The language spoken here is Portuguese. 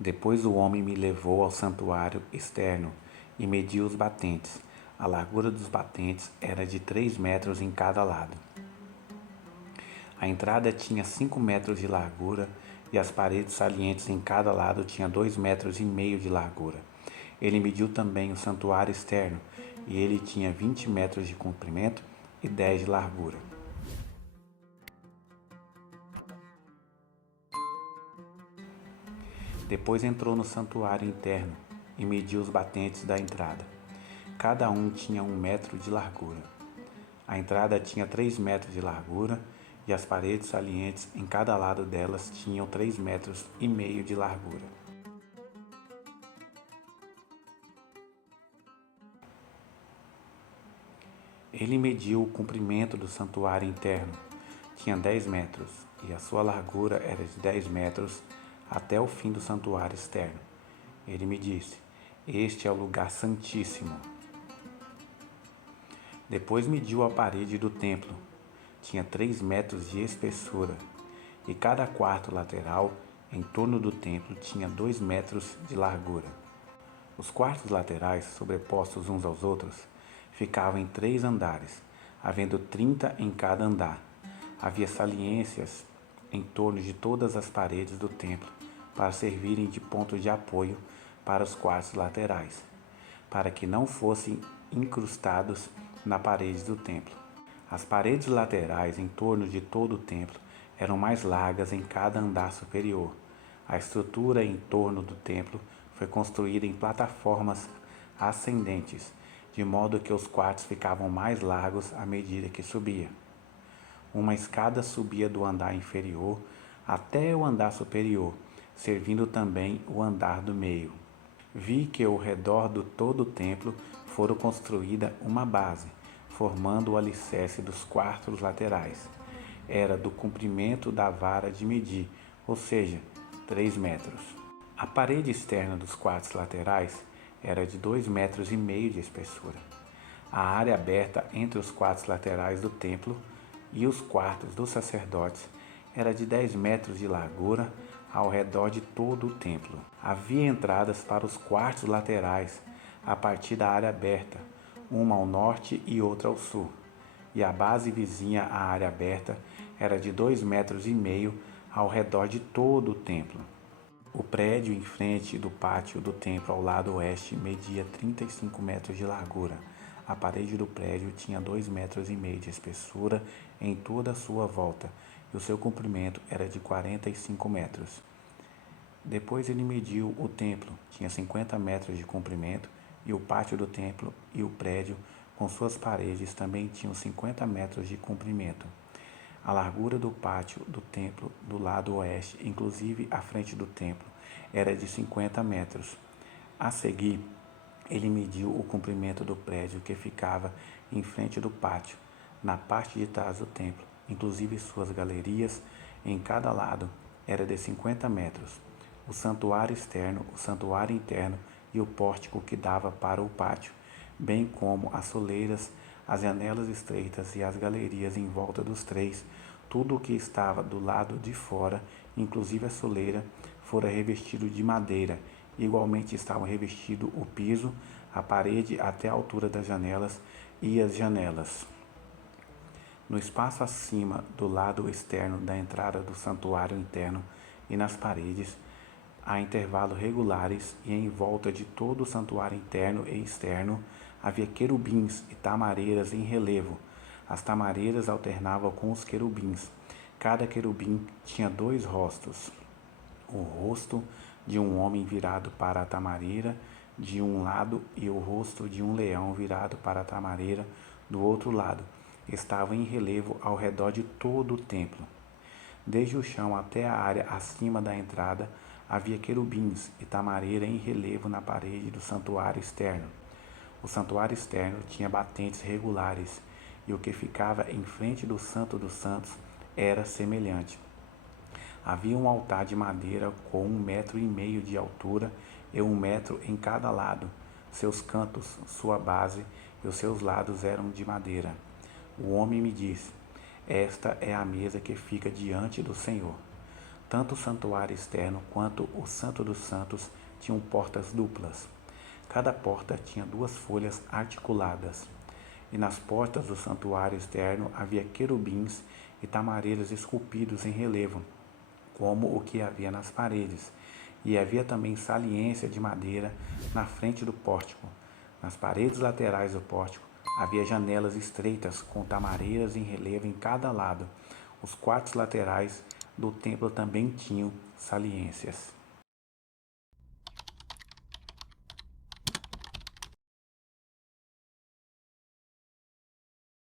Depois o homem me levou ao santuário externo e mediu os batentes. A largura dos batentes era de 3 metros em cada lado. A entrada tinha 5 metros de largura e as paredes salientes em cada lado tinham 2,5 metros de largura. Ele mediu também o santuário externo e ele tinha 20 metros de comprimento e 10 de largura. Depois entrou no santuário interno e mediu os batentes da entrada. Cada um tinha 1 metro de largura. A entrada tinha 3 metros de largura e as paredes salientes em cada lado delas tinham 3,5 metros de largura. Ele mediu o comprimento do santuário interno. Tinha 10 metros e a sua largura era de 10 metros até o fim do santuário externo. Ele me disse: "Este é o lugar santíssimo." Depois mediu a parede do templo. Tinha 3 metros de espessura e cada quarto lateral em torno do templo tinha 2 metros de largura. Os quartos laterais, sobrepostos uns aos outros, ficavam em 3 andares, havendo 30 em cada andar. Havia saliências em torno de todas as paredes do templo para servirem de ponto de apoio para os quartos laterais, para que não fossem incrustados na parede do templo. As paredes laterais em torno de todo o templo eram mais largas em cada andar superior. A estrutura em torno do templo foi construída em plataformas ascendentes, de modo que os quartos ficavam mais largos à medida que subia. Uma escada subia do andar inferior até o andar superior, servindo também o andar do meio. Vi que ao redor de todo o templo fora construída uma base, formando o alicerce dos quartos laterais. Era do comprimento da vara de medir, ou seja, 3 metros. A parede externa dos quartos laterais era de 2,5 metros de espessura. A área aberta entre os quartos laterais do templo e os quartos dos sacerdotes era de 10 metros de largura ao redor de todo o templo. Havia entradas para os quartos laterais a partir da área aberta, uma ao norte e outra ao sul, e a base vizinha à área aberta era de 2,5 metros ao redor de todo o templo. O prédio em frente do pátio do templo ao lado oeste media 35 metros de largura. A parede do prédio tinha 2,5 metros de espessura em toda a sua volta, e o seu comprimento era de 45 metros. Depois ele mediu o templo, tinha 50 metros de comprimento, e o pátio do templo e o prédio com suas paredes também tinham 50 metros de comprimento. A largura do pátio do templo do lado oeste, inclusive a frente do templo, era de 50 metros. A seguir, ele mediu o comprimento do prédio que ficava em frente do pátio, na parte de trás do templo, inclusive suas galerias em cada lado, era de 50 metros. O santuário externo, o santuário interno e o pórtico que dava para o pátio, bem como as soleiras, as janelas estreitas e as galerias em volta dos três, tudo o que estava do lado de fora, inclusive a soleira, fora revestido de madeira. Igualmente estavam revestido o piso, a parede até a altura das janelas e as janelas. No espaço acima do lado externo da entrada do santuário interno e nas paredes, a intervalos regulares e em volta de todo o santuário interno e externo, havia querubins e tamareiras em relevo. As tamareiras alternavam com os querubins. Cada querubim tinha 2 rostos. O rosto de um homem virado para a tamareira de um lado e o rosto de um leão virado para a tamareira do outro lado. Estavam em relevo ao redor de todo o templo. Desde o chão até a área acima da entrada, havia querubins e tamareira em relevo na parede do santuário externo. O santuário externo tinha batentes regulares, e o que ficava em frente do Santo dos Santos era semelhante. Havia um altar de madeira com 1,5 metros de altura e 1 metro em cada lado. Seus cantos, sua base e os seus lados eram de madeira. O homem me disse: "Esta é a mesa que fica diante do Senhor." Tanto o santuário externo quanto o Santo dos Santos tinham portas duplas. Cada porta tinha 2 folhas articuladas, e nas portas do santuário externo havia querubins e tamareiras esculpidos em relevo, como o que havia nas paredes, e havia também saliência de madeira na frente do pórtico. Nas paredes laterais do pórtico havia janelas estreitas com tamareiras em relevo em cada lado. Os quartos laterais do templo também tinham saliências.